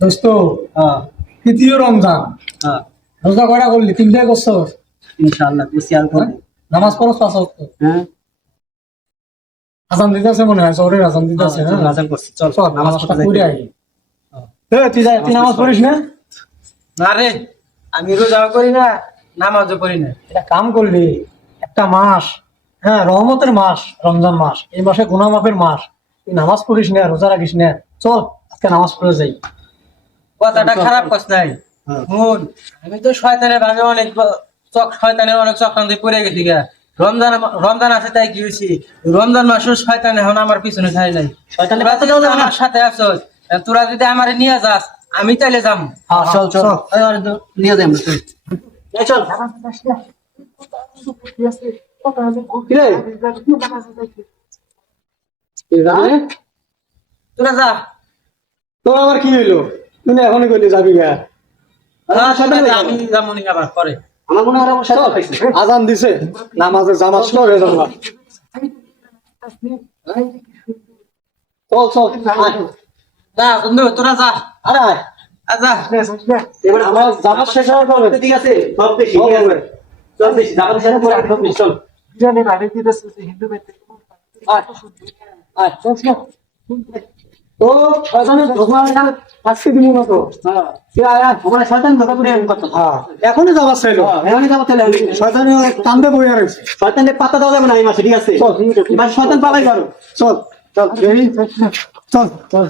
দোস্ত তৃতীয় রমজান রোজা কয়টা করলি? তিনটাই করছো? ইনশাআল্লাহ বেশি আর করব। নামাজ পড়ছ পাঁচ ওয়াক্ত? হ্যাঁ আজান দিতেছে মনে হয়, জোরের আজান দিতেছে। হ্যাঁ আজান করছি, চল চল নামাজটা পড়ে আই। তুই নামাজ পড়িস না? না রে, আমি রোজাও করি না, নামাজও পড়ি না। এটা কাম করলি, একটা মাস, হ্যাঁ রহমতের মাস রমজান মাস, এই মাসে গুনাহ মাফের মাস, তুই নামাজ পড়িস না, রোজা রাখিস না? চল আজকে নামাজ পড়ে যাই। কথাটা খারাপ কস নাই। শুন, আমি তো শয়তানের ভাগে অনেক শয়তানের অনেক চক্রান্তে পড়ে গেছি গা। রমজান রমজান আছে তাই কি হয়েছি, রমজান মাসও শয়তান এখন আমার পিছনে খাই নাই। শয়তানের তোরা কথা যদি বলবো না। আমার সাথে আছো, তোরা যদি আমারে নিয়ে যাস, আমি তাইলে যাম। হ্যাঁ, চল চল নিয়ে যাম। চল। কিরে? তোরা যা। তোর আবার কি হইলো? তুই না এখনই কইলি যাবি গা। আমি যাবো নি আবার পরে। আমার মনে হয় আজান দিছে, নামাজে জামাত শুরু হয়ে যাবে। চল চল আয়। যা বন্ধু, তোরা যা। আরে আয়। যা। এবার আমার জামাত শেষ হওয়ার পরে ঠিক আছে সব দেখি ঠিক আছে। চল দেখি জামাত শেষ হওয়ার পরে সব দেখি, চল। আয় আয় চল চল। তো শয়তানের ধোঁকা আজকে দিব না তো। হ্যাঁ তুই আয় আয়, আমার শয়তান ধোঁকা করে করতে। হ্যাঁ এখনই যাবার চাইলো, এমনি যাবো তাহলে। শয়তানের কান্দে বইয়া রয়েছে। শয়তানের পাতা দেওয়া যাবে না এই মাসে, ঠিক আছে? চল শয়তান পালাই করো। চল চল চল চল চল।